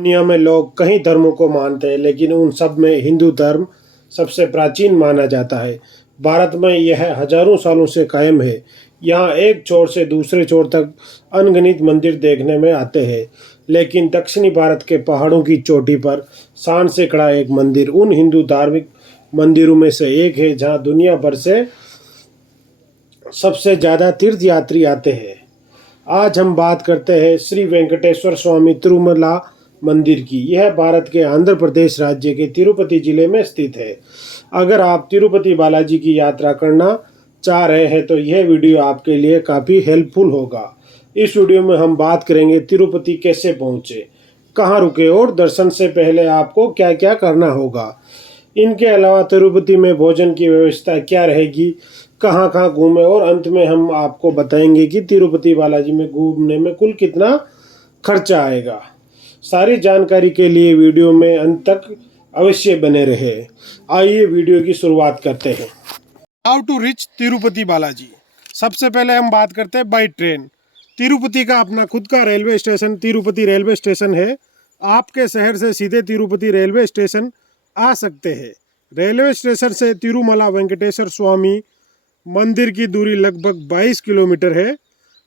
दुनिया में लोग कई धर्मों को मानते हैं, लेकिन उन सब में हिंदू धर्म सबसे प्राचीन माना जाता है। भारत में यह हजारों सालों से कायम है। यहाँ एक छोर से दूसरे छोर तक अनगिनत मंदिर देखने में आते हैं। लेकिन दक्षिणी भारत के पहाड़ों की चोटी पर शान से खड़ा एक मंदिर उन हिंदू धार्मिक मंदिरों में से एक है जहाँ दुनिया भर से सबसे ज़्यादा तीर्थयात्री आते हैं। आज हम बात करते हैं श्री वेंकटेश्वर स्वामी तिरुमला मंदिर की। यह भारत के आंध्र प्रदेश राज्य के तिरुपति जिले में स्थित है। अगर आप तिरुपति बालाजी की यात्रा करना चाह रहे हैं तो यह वीडियो आपके लिए काफ़ी हेल्पफुल होगा। इस वीडियो में हम बात करेंगे तिरुपति कैसे पहुँचे, कहाँ रुके और दर्शन से पहले आपको क्या क्या करना होगा। इनके अलावा तिरुपति में भोजन की व्यवस्था क्या रहेगी, कहाँ कहाँ घूमे, और अंत में हम आपको बताएंगे कि तिरुपति बालाजी में घूमने में कुल कितना खर्चा आएगा। सारी जानकारी के लिए वीडियो में अंत तक अवश्य बने रहे। आइए वीडियो की शुरुआत करते हैं। How to reach Tirupati Balaji. सबसे पहले हम बात करते हैं बाई ट्रेन। तिरुपति का अपना खुद का railway station Tirupati railway station है। आपके शहर से सीधे तिरुपति रेलवे स्टेशन आ सकते हैं। रेलवे स्टेशन से तिरुमला वेंकटेश्वर स्वामी मंदिर की दूरी लगभग 22 किलोमीटर है,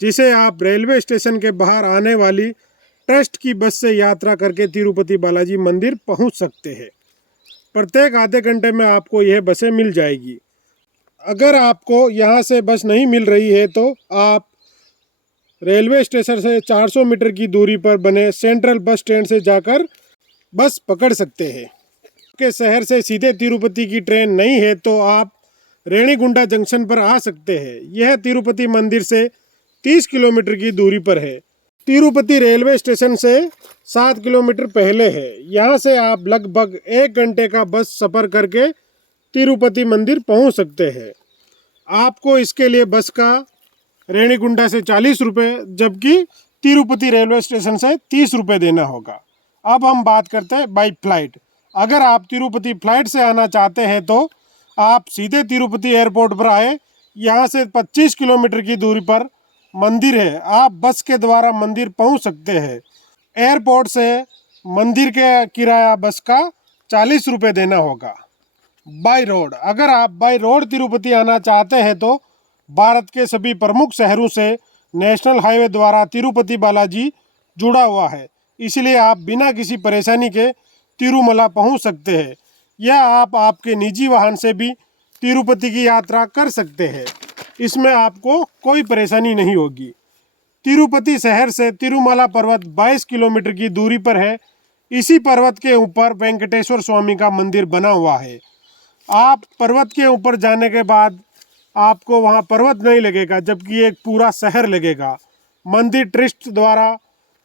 जिसे आप रेलवे स्टेशन के बाहर आने वाली ट्रस्ट की बस से यात्रा करके तिरुपति बालाजी मंदिर पहुंच सकते हैं। प्रत्येक आधे घंटे में आपको यह बसें मिल जाएगी। अगर आपको यहां से बस नहीं मिल रही है तो आप रेलवे स्टेशन से 400 मीटर की दूरी पर बने सेंट्रल बस स्टैंड से जाकर बस पकड़ सकते हैं। आपके शहर से सीधे तिरुपति की ट्रेन नहीं है तो आप रेणीगुंडा जंक्शन पर आ सकते हैं। यह तिरुपति मंदिर से 30 किलोमीटर की दूरी पर है। तिरुपति रेलवे स्टेशन से 7 किलोमीटर पहले है। यहाँ से आप लगभग 1 घंटे का बस सफ़र करके तिरुपति मंदिर पहुँच सकते हैं। आपको इसके लिए बस का रेणीगुंडा से 40 रुपये जबकि तिरुपति रेलवे स्टेशन से 30 रुपये देना होगा। अब हम बात करते हैं बाई फ्लाइट। अगर आप तिरुपति फ्लाइट से आना चाहते हैं तो आप सीधे तिरुपति एयरपोर्ट पर आए। यहाँ से 25 किलोमीटर की दूरी पर मंदिर है। आप बस के द्वारा मंदिर पहुँच सकते हैं। एयरपोर्ट से मंदिर के किराया बस का 40 रुपये देना होगा। बाई रोड, अगर आप बाई रोड तिरुपति आना चाहते हैं तो भारत के सभी प्रमुख शहरों से नेशनल हाईवे द्वारा तिरुपति बालाजी जुड़ा हुआ है, इसलिए आप बिना किसी परेशानी के तिरुमला पहुंच सकते हैं। या आप आपके निजी वाहन से भी तिरुपति की यात्रा कर सकते हैं। इसमें आपको कोई परेशानी नहीं होगी। तिरुपति शहर से तिरुमला पर्वत 22 किलोमीटर की दूरी पर है। इसी पर्वत के ऊपर वेंकटेश्वर स्वामी का मंदिर बना हुआ है। आप पर्वत के ऊपर जाने के बाद आपको वहाँ पर्वत नहीं लगेगा, जबकि एक पूरा शहर लगेगा। मंदिर ट्रस्ट द्वारा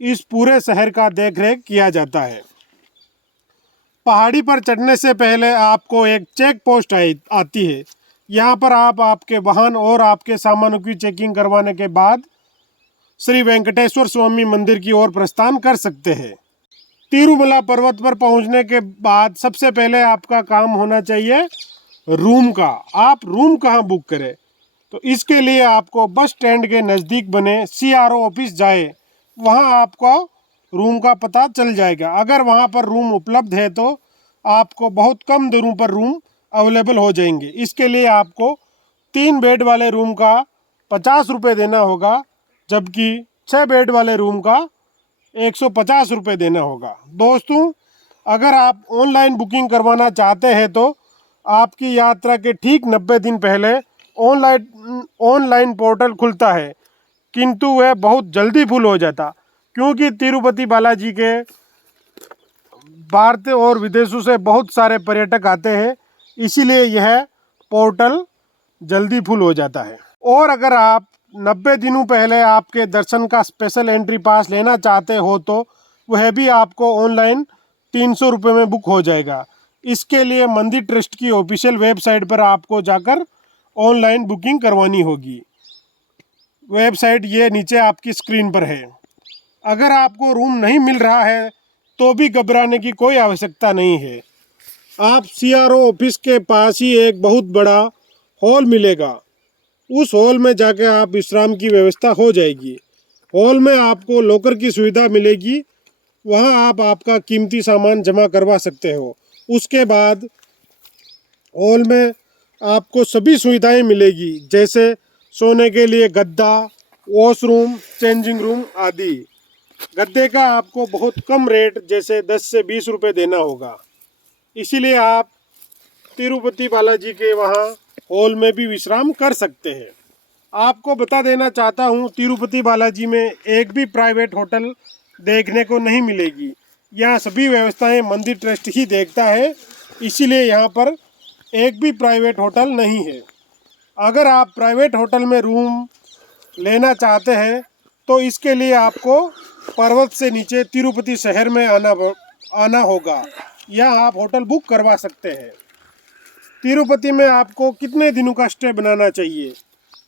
इस पूरे शहर का देखरेख किया जाता है। पहाड़ी पर चढ़ने से पहले आपको एक चेक पोस्ट आती है। यहाँ पर आप आपके वाहन और आपके सामानों की चेकिंग करवाने के बाद श्री वेंकटेश्वर स्वामी मंदिर की ओर प्रस्थान कर सकते हैं। तिरुमला पर्वत पर पहुँचने के बाद सबसे पहले आपका काम होना चाहिए रूम का। आप रूम कहाँ बुक करें, तो इसके लिए आपको बस स्टैंड के नज़दीक बने CRO ऑफिस जाए। वहाँ आपको रूम का पता चल जाएगा। अगर वहाँ पर रूम उपलब्ध है तो आपको बहुत कम दरों पर रूम अवेलेबल हो जाएंगे। इसके लिए आपको 3 बेड वाले रूम का 50 रुपये देना होगा, जबकि 6 बेड वाले रूम का 150 रुपये देना होगा। दोस्तों, अगर आप ऑनलाइन बुकिंग करवाना चाहते हैं तो आपकी यात्रा के ठीक 90 दिन पहले ऑनलाइन पोर्टल खुलता है, किंतु वह बहुत जल्दी फुल हो जाता, क्योंकि तिरुपति बालाजी के भारत और विदेशों से बहुत सारे पर्यटक आते हैं, इसीलिए यह पोर्टल जल्दी फुल हो जाता है। और अगर आप 90 दिनों पहले आपके दर्शन का स्पेशल एंट्री पास लेना चाहते हो तो वह भी आपको ऑनलाइन 300 रुपये में बुक हो जाएगा। इसके लिए मंदिर ट्रस्ट की ऑफिशियल वेबसाइट पर आपको जाकर ऑनलाइन बुकिंग करवानी होगी। वेबसाइट ये नीचे आपकी स्क्रीन पर है। अगर आपको रूम नहीं मिल रहा है तो भी घबराने की कोई आवश्यकता नहीं है। आप CRO ऑफिस के पास ही एक बहुत बड़ा हॉल मिलेगा। उस हॉल में जाके आप विश्राम की व्यवस्था हो जाएगी। हॉल में आपको लॉकर की सुविधा मिलेगी। वहाँ आप आपका कीमती सामान जमा करवा सकते हो। उसके बाद हॉल में आपको सभी सुविधाएं मिलेगी, जैसे सोने के लिए गद्दा, वॉशरूम, चेंजिंग रूम आदि। गद्दे का आपको बहुत कम रेट, जैसे 10 से 20 रुपए देना होगा। इसीलिए आप तिरुपति बालाजी के वहाँ हॉल में भी विश्राम कर सकते हैं। आपको बता देना चाहता हूँ, तिरुपति बालाजी में एक भी प्राइवेट होटल देखने को नहीं मिलेगी। यहाँ सभी व्यवस्थाएं मंदिर ट्रस्ट ही देखता है, इसीलिए यहाँ पर एक भी प्राइवेट होटल नहीं है। अगर आप प्राइवेट होटल में रूम लेना चाहते हैं तो इसके लिए आपको पर्वत से नीचे तिरुपति शहर में आना होगा, या आप होटल बुक करवा सकते हैं। तिरुपति में आपको कितने दिनों का स्टे बनाना चाहिए?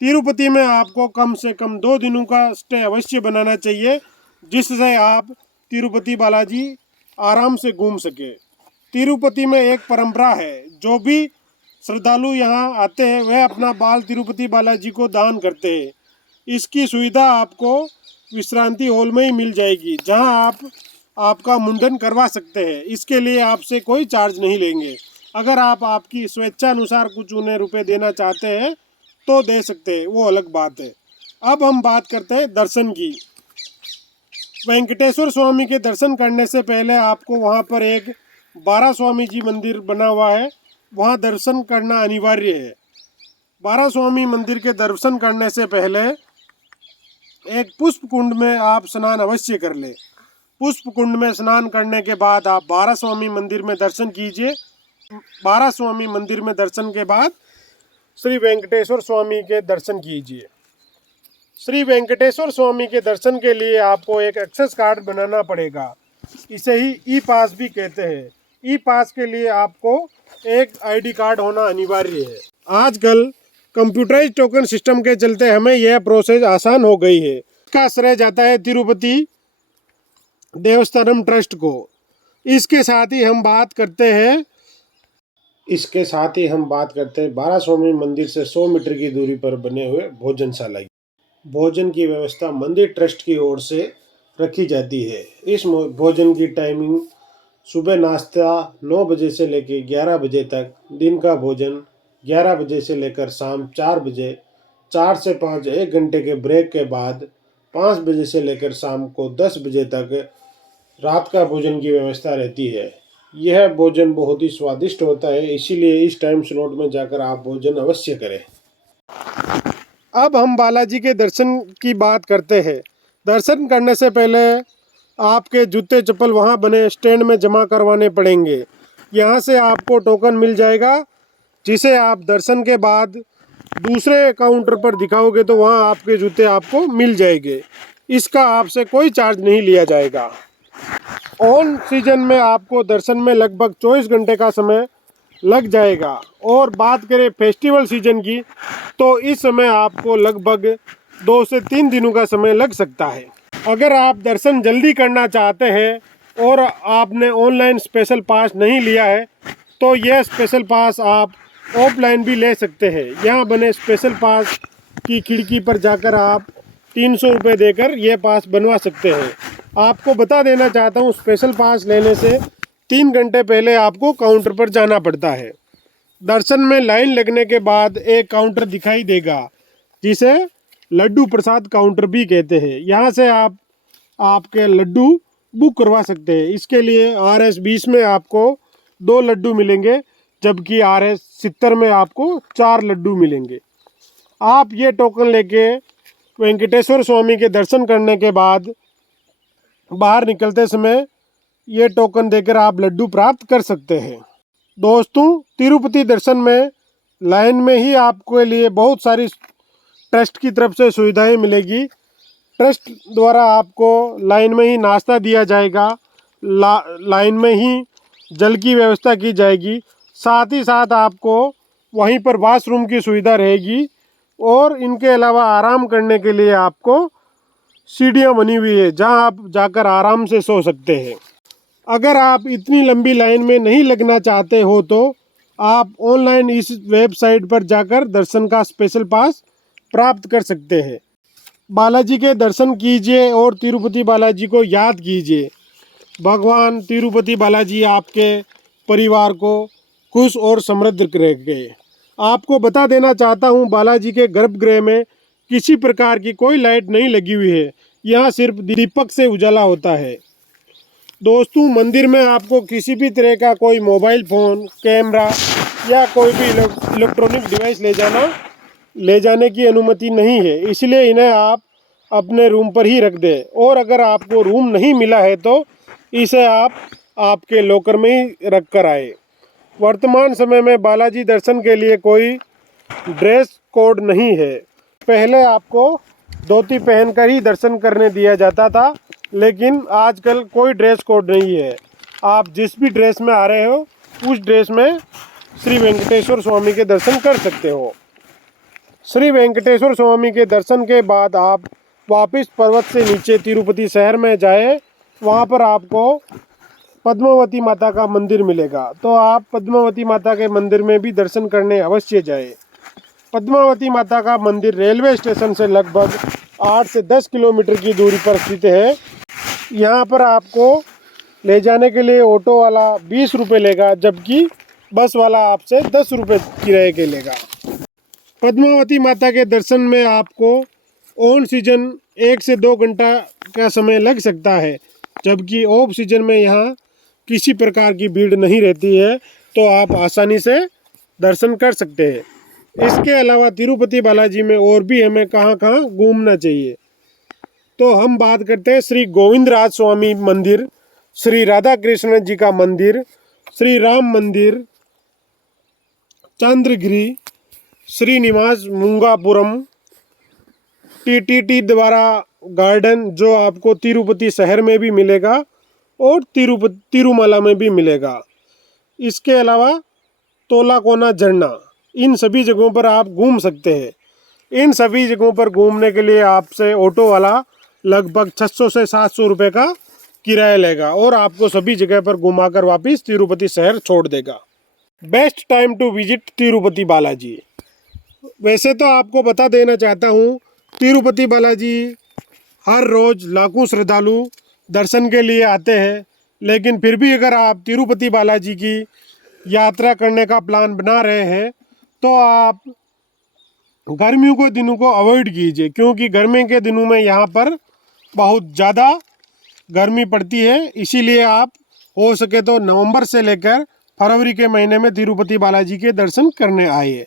तिरुपति में आपको कम से कम 2 दिनों का स्टे अवश्य बनाना चाहिए, जिससे आप तिरुपति बालाजी आराम से घूम सके। तिरुपति में एक परंपरा है, जो भी श्रद्धालु यहाँ आते हैं वह अपना बाल तिरुपति बालाजी को दान करते हैं। इसकी सुविधा आपको विश्रांति हॉल में ही मिल जाएगी, जहां आप आपका मुंडन करवा सकते हैं। इसके लिए आपसे कोई चार्ज नहीं लेंगे। अगर आप आपकी स्वेच्छा अनुसार कुछ उन्हें रुपए देना चाहते हैं तो दे सकते हैं, वो अलग बात है। अब हम बात करते हैं दर्शन की। वेंकटेश्वर स्वामी के दर्शन करने से पहले आपको वहाँ पर एक 12 स्वामी जी मंदिर बना हुआ है, वहाँ दर्शन करना अनिवार्य है। 12 स्वामी मंदिर के दर्शन करने से पहले एक पुष्प कुंड में आप स्नान अवश्य कर ले। पुष्प कुंड में स्नान करने के बाद आप 12 स्वामी मंदिर में दर्शन कीजिए। 12 स्वामी मंदिर में दर्शन के बाद श्री वेंकटेश्वर स्वामी के दर्शन कीजिए। श्री वेंकटेश्वर स्वामी के दर्शन के लिए आपको एक एक्सेस कार्ड बनाना पड़ेगा। इसे ही ई पास भी कहते हैं। ई पास के लिए आपको एक आईडी कार्ड होना अनिवार्य है। आजकल कंप्यूटराइज टोकन सिस्टम के चलते हमें यह प्रोसेस आसान हो गई है। इसका श्रेय जाता है तिरुपति देवस्थानम ट्रस्ट को। इसके साथ ही हम बात करते हैं 12 स्वामी मंदिर से 100 मीटर की दूरी पर बने हुए भोजनशाला की। भोजन की व्यवस्था मंदिर ट्रस्ट की ओर से रखी जाती है। इस भोजन की टाइमिंग सुबह नाश्ता 9 बजे से लेकर 11 बजे तक, दिन का भोजन 11 बजे से लेकर शाम 4 बजे, 4 से 5 1 घंटे के ब्रेक के बाद 5 बजे से लेकर शाम को 10 बजे तक रात का भोजन की व्यवस्था रहती है। यह भोजन बहुत ही स्वादिष्ट होता है, इसीलिए इस टाइम स्लॉट में जाकर आप भोजन अवश्य करें। अब हम बालाजी के दर्शन की बात करते हैं। दर्शन करने से पहले आपके जूते चप्पल वहाँ बने स्टैंड में जमा करवाने पड़ेंगे। यहाँ से आपको टोकन मिल जाएगा, जिसे आप दर्शन के बाद दूसरे काउंटर पर दिखाओगे तो वहाँ आपके जूते आपको मिल जाएंगे। इसका आपसे कोई चार्ज नहीं लिया जाएगा। ऑन सीजन में आपको दर्शन में लगभग 24 घंटे का समय लग जाएगा, और बात करें फेस्टिवल सीजन की तो इस समय आपको लगभग 2 से 3 दिनों का समय लग सकता है। अगर आप दर्शन जल्दी करना चाहते हैं और आपने ऑनलाइन स्पेशल पास नहीं लिया है तो यह स्पेशल पास आप ऑफलाइन भी ले सकते हैं। यहाँ बने स्पेशल पास की खिड़की पर जाकर आप 300 रुपये देकर यह पास बनवा सकते हैं। आपको बता देना चाहता हूँ, स्पेशल पास लेने से 3 घंटे पहले आपको काउंटर पर जाना पड़ता है। दर्शन में लाइन लगने के बाद एक काउंटर दिखाई देगा, जिसे लड्डू प्रसाद काउंटर भी कहते हैं। यहाँ से आप आपके लड्डू बुक करवा सकते हैं। इसके लिए RS 20 में आपको 2 लड्डू मिलेंगे, जबकि RS 70 में आपको 4 लड्डू मिलेंगे। आप ये टोकन लेके वेंकटेश्वर स्वामी के दर्शन करने के बाद बाहर निकलते समय ये टोकन देकर आप लड्डू प्राप्त कर सकते हैं। दोस्तों, तिरुपति दर्शन में लाइन में ही आपके लिए बहुत सारी ट्रस्ट की तरफ से सुविधाएं मिलेगी। ट्रस्ट द्वारा आपको लाइन में ही नाश्ता दिया जाएगा, लाइन में ही जल की व्यवस्था की जाएगी, साथ ही साथ आपको वहीं पर वॉशरूम की सुविधा रहेगी, और इनके अलावा आराम करने के लिए आपको सीढ़ियाँ बनी हुई है, जहां आप जाकर आराम से सो सकते हैं। अगर आप इतनी लंबी लाइन में नहीं लगना चाहते हो तो आप ऑनलाइन इस वेबसाइट पर जाकर दर्शन का स्पेशल पास प्राप्त कर सकते हैं। बालाजी के दर्शन कीजिए और तिरुपति बालाजी को याद कीजिए। भगवान तिरुपति बालाजी आपके परिवार को खुश और समृद्ध रखे। आपको बता देना चाहता हूँ, बालाजी के गर्भगृह में किसी प्रकार की कोई लाइट नहीं लगी हुई है। यहाँ सिर्फ दीपक से उजाला होता है। दोस्तों, मंदिर में आपको किसी भी तरह का कोई मोबाइल फ़ोन, कैमरा या कोई भी इलेक्ट्रॉनिक डिवाइस ले जाने की अनुमति नहीं है। इसलिए इन्हें आप अपने रूम पर ही रख दें। और अगर आपको रूम नहीं मिला है तो इसे आप आपके लॉकर में ही रख कर आए। वर्तमान समय में बालाजी दर्शन के लिए कोई ड्रेस कोड नहीं है। पहले आपको धोती पहनकर ही दर्शन करने दिया जाता था, लेकिन आजकल कोई ड्रेस कोड नहीं है। आप जिस भी ड्रेस में आ रहे हो उस ड्रेस में श्री वेंकटेश्वर स्वामी के दर्शन कर सकते हो। श्री वेंकटेश्वर स्वामी के दर्शन के बाद आप वापस पर्वत से नीचे तिरुपति शहर में जाए। वहाँ पर आपको पद्मावती माता का मंदिर मिलेगा, तो आप पद्मावती माता के मंदिर में भी दर्शन करने अवश्य जाए। पद्मावती माता का मंदिर रेलवे स्टेशन से लगभग 8 से 10 किलोमीटर की दूरी पर स्थित है। यहाँ पर आपको ले जाने के लिए ऑटो वाला 20 रुपये लेगा, जबकि बस वाला आपसे 10 रुपये किराए के लेगा। पद्मावती माता के दर्शन में आपको ऑन सीजन 1 से 2 घंटा का समय लग सकता है, जबकि ऑफ सीजन में यहाँ किसी प्रकार की भीड़ नहीं रहती है, तो आप आसानी से दर्शन कर सकते हैं। इसके अलावा तिरुपति बालाजी में और भी हमें कहाँ कहाँ घूमना चाहिए, तो हम बात करते हैं श्री गोविंदराज स्वामी मंदिर, श्री राधा कृष्ण जी का मंदिर, श्री राम मंदिर, चंद्रगिरी, श्रीनिवास मंगापुरम, टीटीटी द्वारा गार्डन जो आपको तिरुपति शहर में भी मिलेगा और तिरुमला में भी मिलेगा। इसके अलावा तोलाकोना झरना, इन सभी जगहों पर आप घूम सकते हैं। इन सभी जगहों पर घूमने के लिए आपसे ऑटो वाला लगभग 600 से 700 रुपये का किराया लेगा और आपको सभी जगह पर घुमाकर वापस तिरुपति शहर छोड़ देगा। Best time to visit Tirupati Balaji. वैसे तो आपको बता देना चाहता हूँ, तिरुपति बालाजी हर रोज़ लाखों श्रद्धालु दर्शन के लिए आते हैं, लेकिन फिर भी अगर आप तिरुपति बालाजी की यात्रा करने का प्लान बना रहे हैं तो आप गर्मियों के दिनों को अवॉइड कीजिए, क्योंकि गर्मी के दिनों में यहाँ पर बहुत ज़्यादा गर्मी पड़ती है। इसीलिए आप हो सके तो नवंबर से लेकर फरवरी के महीने में तिरुपति बालाजी के दर्शन करने आइए।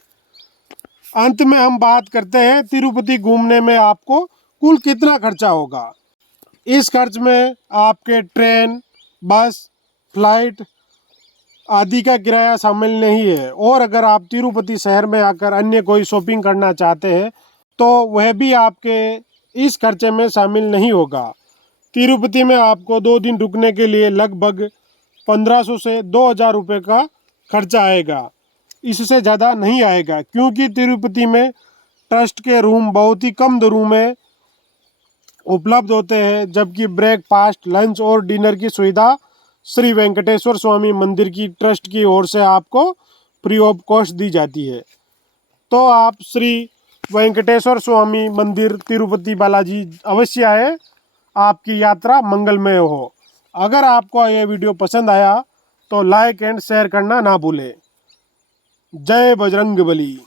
अंत में हम बात करते हैं तिरुपति घूमने में आपको कुल कितना खर्चा होगा। इस खर्च में आपके ट्रेन, बस, फ्लाइट आदि का किराया शामिल नहीं है। और अगर आप तिरुपति शहर में आकर अन्य कोई शॉपिंग करना चाहते हैं तो वह भी आपके इस खर्चे में शामिल नहीं होगा। तिरुपति में आपको 2 दिन रुकने के लिए लगभग 1500 से 2000 रुपये का खर्चा आएगा, इससे ज़्यादा नहीं आएगा, क्योंकि तिरुपति में ट्रस्ट के रूम बहुत ही कम दरों में उपलब्ध होते हैं, जबकि ब्रेकफास्ट, लंच और डिनर की सुविधा श्री वेंकटेश्वर स्वामी मंदिर की ट्रस्ट की ओर से आपको फ्री ऑफ कॉस्ट दी जाती है। तो आप श्री वेंकटेश्वर स्वामी मंदिर तिरुपति बालाजी अवश्य आए, आपकी यात्रा मंगलमय हो। अगर आपको यह वीडियो पसंद आया तो लाइक एंड शेयर करना ना भूलें। जय बजरंगबली।